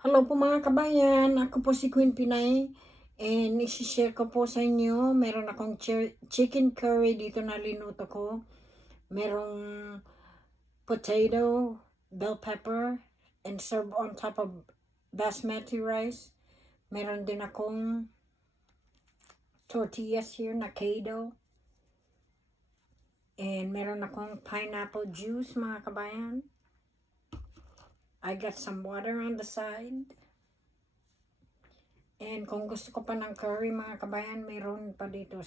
Hello po mga kabayan, ako po si Queen Pinay and isi-share ko po sa inyo, meron akong chicken curry dito na linuto ko. Merong potato, bell pepper, and serve on top of basmati rice. Meron din akong tortillas here na kado. And meron akong pineapple juice mga kabayan. I got some water on the side. And kung gusto ko pa ng curry mga kabayan, mayroon pa dito.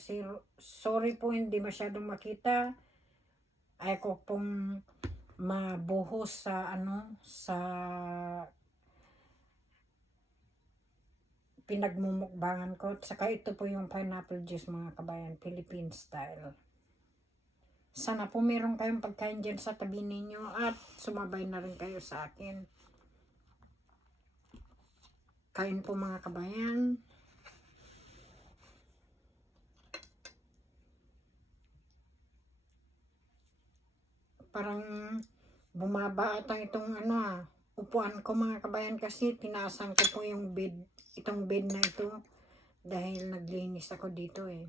Sorry po, hindi masyadong makita. Ay ko pong mabuhos sa sa pinagmumukbangan ko. Saka ito po yung pineapple juice mga kabayan, Philippine style. Sana po meron kayong pagkain dyan sa tabi ninyo at sumabay na rin kayo sa akin. Kain po mga kabayan. Parang bumaba ata itong upuan ko mga kabayan kasi tinaasan ko po yung bed, itong bed na ito dahil naglinis ako dito eh.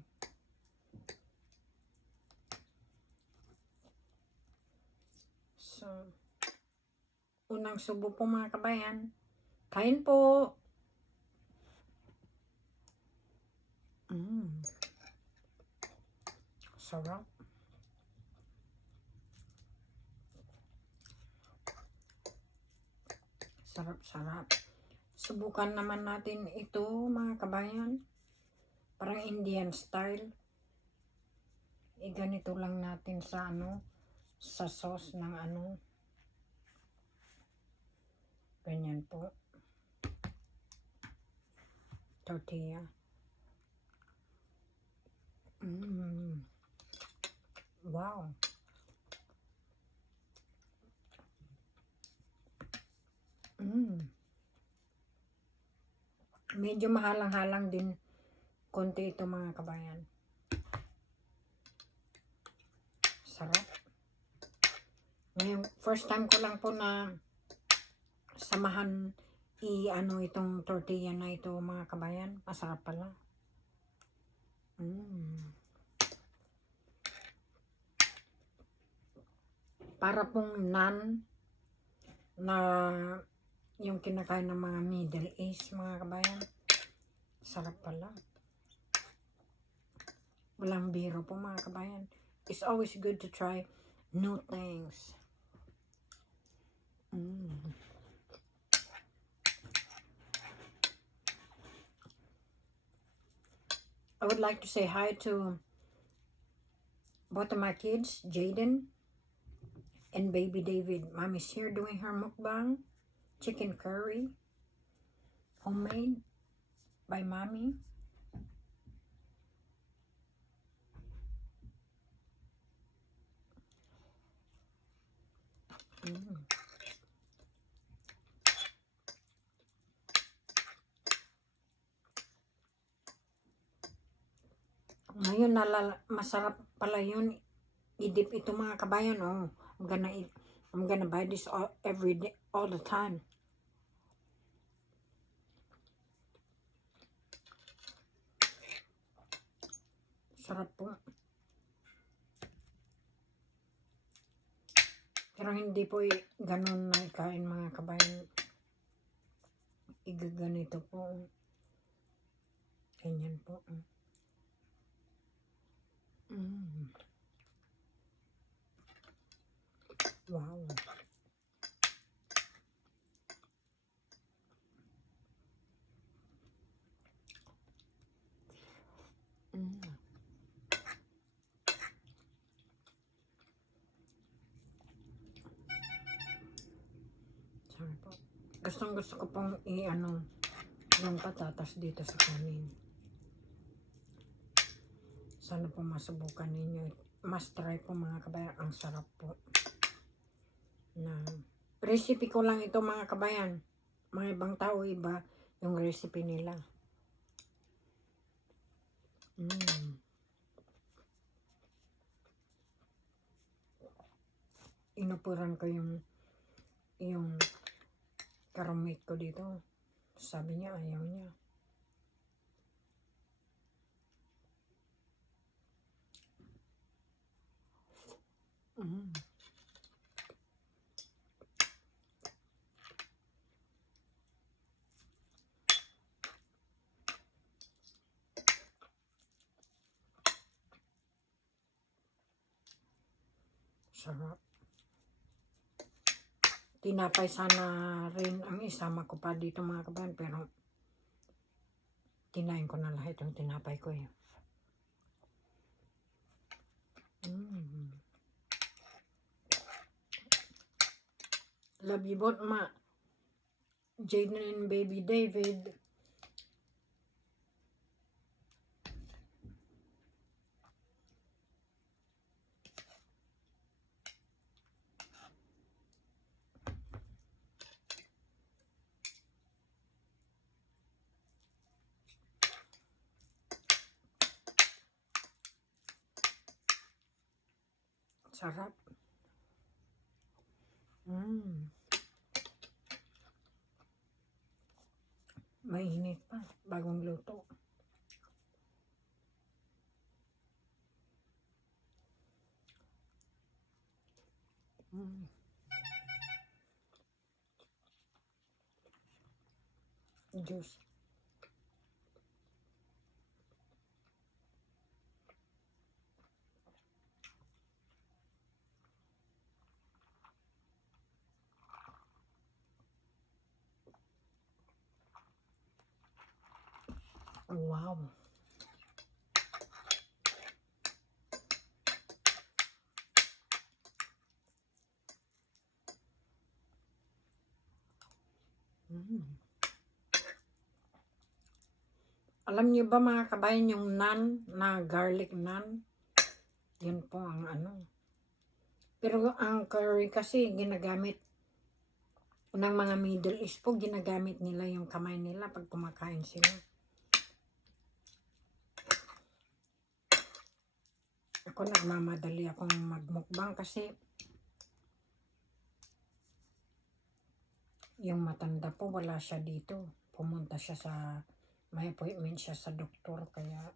So, unang subo po mga kabayan. Kain po. Sarap. Sarap-sarap. Subukan naman natin ito mga kabayan. Parang Indian style. Ganito lang natin sa sa sauce ng ganyan po. Tortilla. Wow. Medyo mahalang-halang din konti ito mga kabayan. Sarap. Ngayon, first time ko lang po na samahan itong tortilla na ito mga kabayan. Masarap pala. Para pong naan na yung kinakain ng mga Middle East mga kabayan. Sarap pala. Walang biro po mga kabayan. It's always good to try new things. I would like to say hi to both of my kids, Jaden and baby David. Mommy's here doing her mukbang. Chicken curry. Homemade by mommy. Ngayon, masarap pala yun. I-dip ito mga kabayan. Oh, I'm gonna buy this every day, all the time. Sarap po. Pero hindi po ganun na ikain mga kabayan. Igaganito po. Ganyan po. Wow. Sorry po. Gusto ko pong yung patatas dito sa kanin. Sana po masubukan ninyo. Must try po mga kabayan. Ang sarap po. Recipe ko lang ito mga kabayan. Mga ibang tao iba yung recipe nila. Inupuran ko yung karamate ko dito. Sabi niya ayaw niya. Sarap. Tinapay sana rin ang isama ko pa dito mga kabayan, pero kinain ko na lahat yung tinapay ko eh. Love you both, ma. Jaden and baby David. Sarap. Mainit pa. Bagong luto. Juice. Wow. Alam niyo ba mga kabayan yung naan na garlic naan? Yun po ang ano. Pero ang curry kasi ginagamit ng mga Middle East po, ginagamit nila yung kamay nila pag kumakain sila. Ako nagmamadali akong magmukbang kasi yung matanda po wala siya dito. Pumunta siya sa, may appointment siya sa doktor, kaya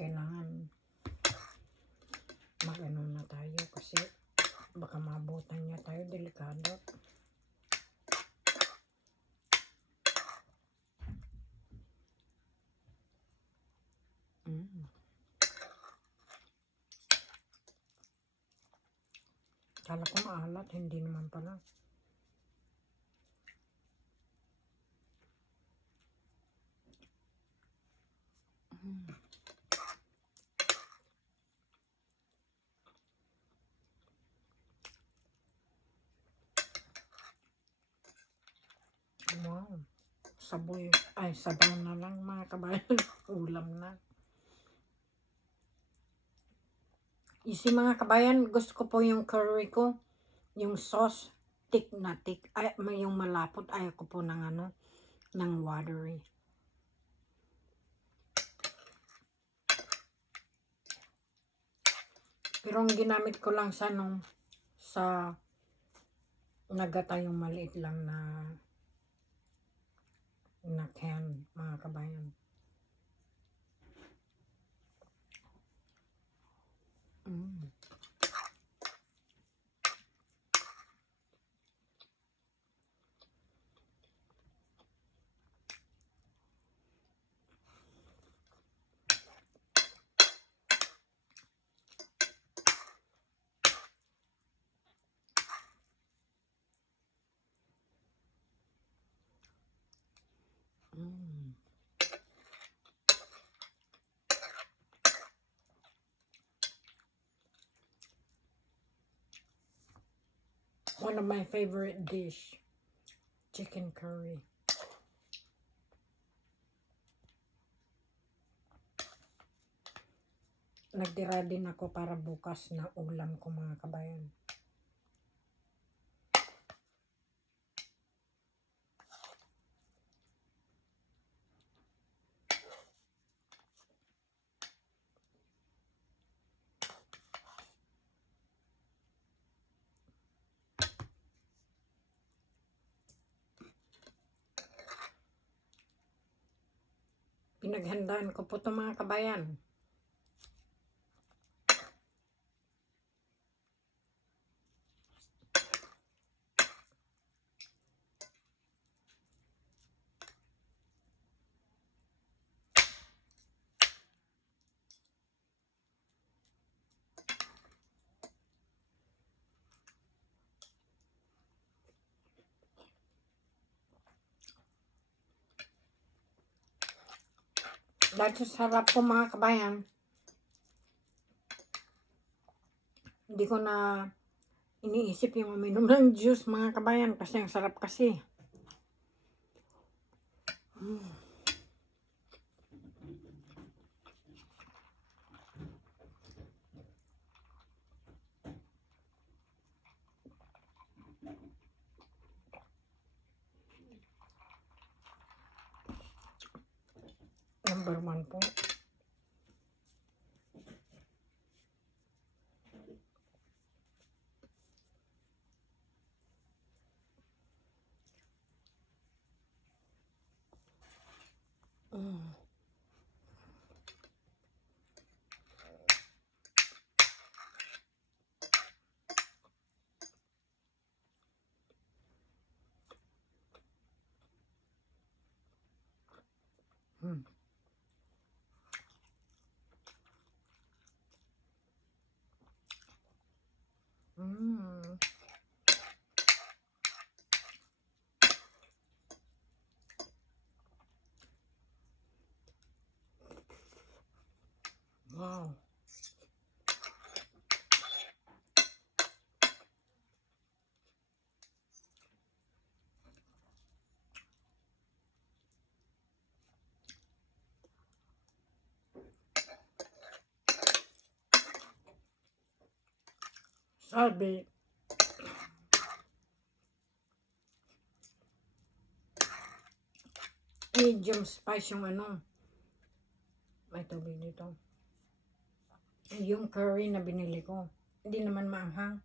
kailangan mag-ano na tayo kasi baka mabutan niya tayo, delikado. Kala ko maalat, hindi naman pala. Wow. Saboy, ay sabaw na lang mga kabayan. Ulam na. Isi mga kabayan, gusto ko po yung curry ko. Yung sauce, thick na thick. Ay, yung malapot, ayaw ko po ng ano, ng watery. Pero ang ginamit ko lang sa nung, sa nagata yung maliit lang na can, mga kabayan. One of my favorite dish, chicken curry. Nagtira din ako para bukas na ulam ko mga kabayan. Pinaghandaan ko po ito mga kabayan. Dahil sa sarap po mga kabayan, hindi ko na iniisip yung uminom ng juice mga kabayan kasi ang sarap kasi. Number 1 po. Mm. Mm. Wow. Sabi, medium spice yung ano. May tubig dito. Yung curry na binili ko. Hindi naman maanghang.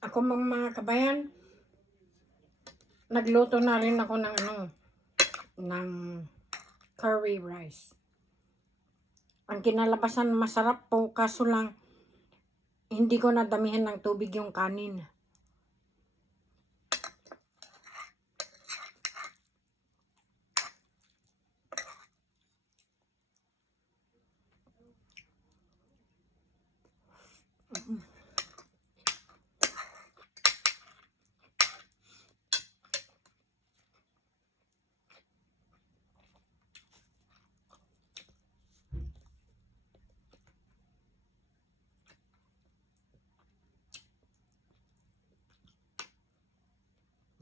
Ako mga kabayan, nagluto na rin ako ng ano, ng curry rice. Ang kinalabasan masarap po, kaso lang hindi ko nadamihan ng tubig yung kanin.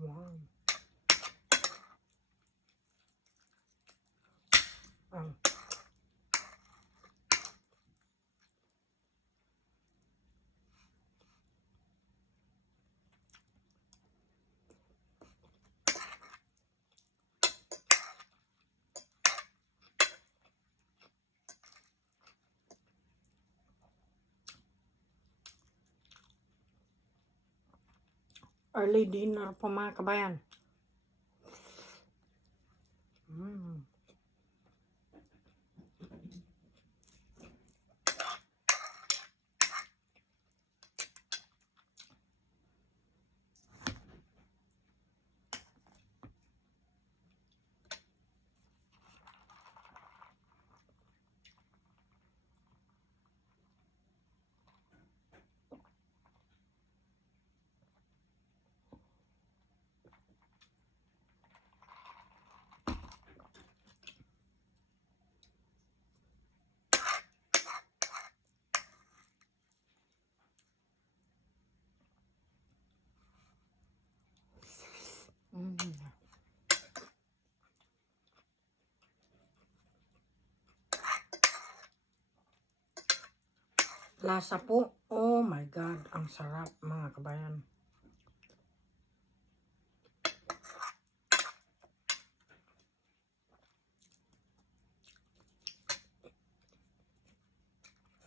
Wow. Oh. Early dinner po mga kabayan. Mm. Mm. Lasa po, oh my God, ang sarap mga kabayan.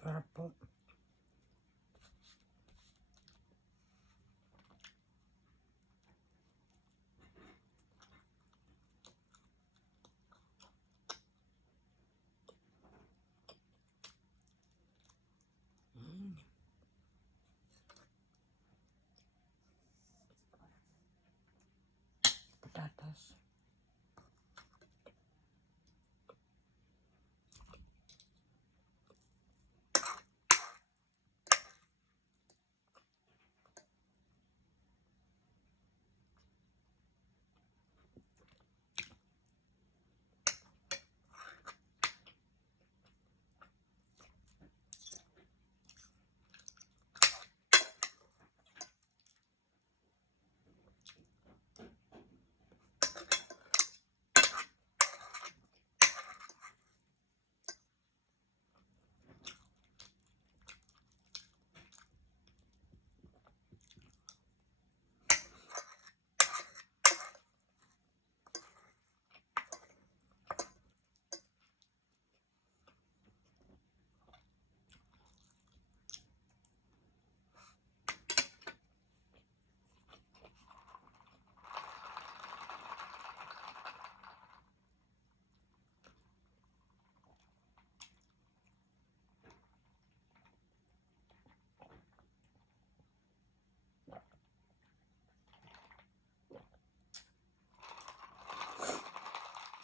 Sarap po. patatas.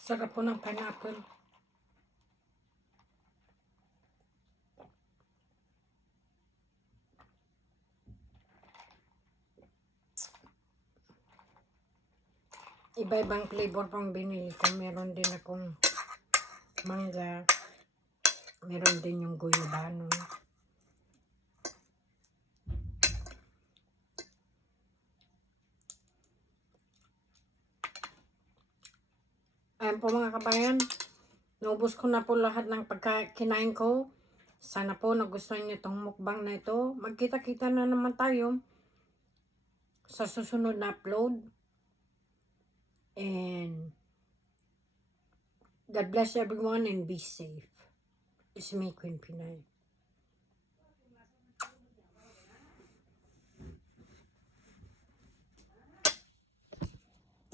Sarap po ng pineapple. Iba-ibang flavor pang binili ko. Meron din akong mangga. Meron din yung guyabano. Ayan po mga kabayan. Naubos ko na po lahat ng pagkakinain ko. Sana po nagustuhan niyo itong mukbang na ito. Magkita-kita na naman tayo sa susunod na upload. And God bless everyone and be safe. It's me, Queen Pinay.